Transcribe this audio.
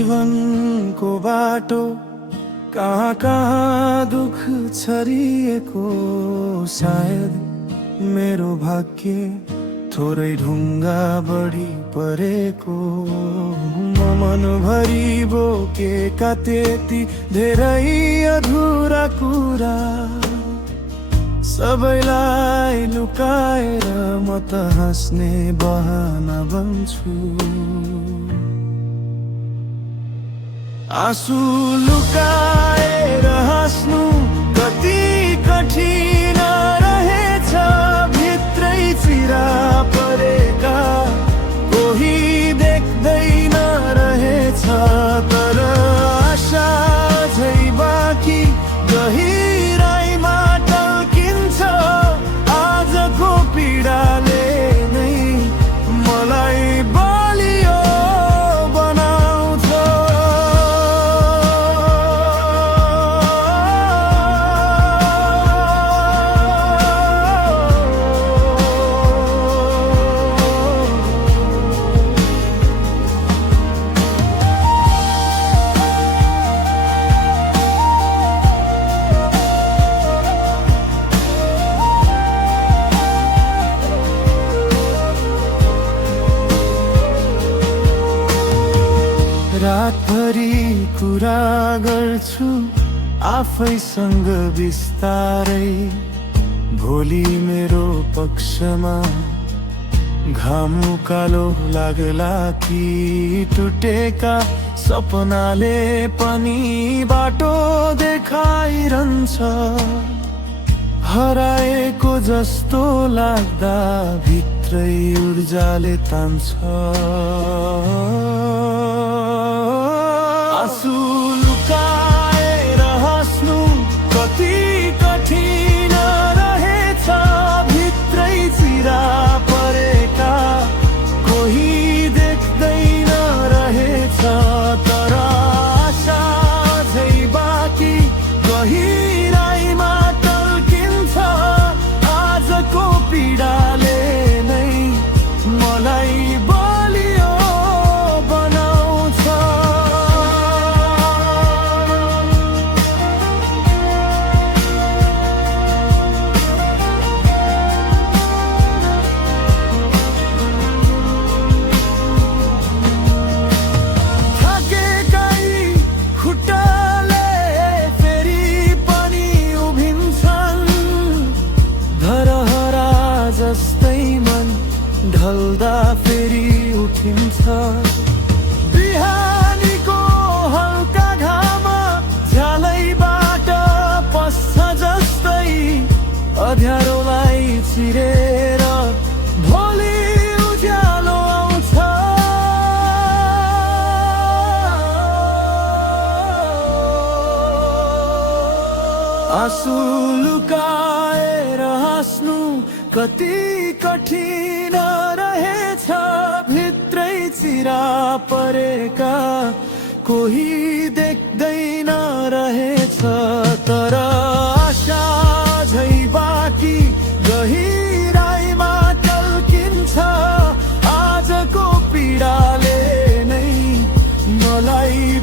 जीवनको बाटो कहाँ कहाँ दुख छरिएको, सायद मेरो भाग्य थोरै ढुङ्गा बढी परेको। म मनभरि बोकेका त्यति धेरै अधुरा कुरा, सबैलाई लुकाएर म त हाँस्ने बहाना बन्छु। आँसु लुकाएर हाँस्नु कति कठिन रहेछ, भित्रै चिरा परेका कोही देख्दैन रहेछ। तर आशा झै बाँकी गहिराइमा टल्किन्छ, आजको पीडाले नै मलाई बलियो बनाउँछ। रातभरि कुरा गर्छु आफैसँग बिस्तारै, भोलि मेरो पक्षमा घाम कालो लाग्ला कि टुटेका सपनाले पनि बाटो देखाइरहन्छ। हराएको जस्तो लाग्दा भित्रै ऊर्जाले तान्छ। आँसु लुकाएर हाँस्नु कति कठिन रहेछ, भित्रै चिरा परेका कोही देख्दैन रहेछ। तर आशा झै बाँकी गहिराइमा टल्किन्छ, आजको पीडाले नै मलाई बलियो बनाउँछ। ढल्दा फेरि उठिन्छ, बिहानीको हल्का घाम झ्यालैबाट पस्छ जस्तै, अँध्यारोलाई चिरेर भोलि उज्यालो आउँछ। आँसु लुकाएर हाँस्नु कति कठिन रहेछ, भित्रै चिरा परेका कोही देख्दैन रहेछ। तर आशा झै बाँकी गहिराइमा टल्किन्छ, आजको पीडाले नै मलाई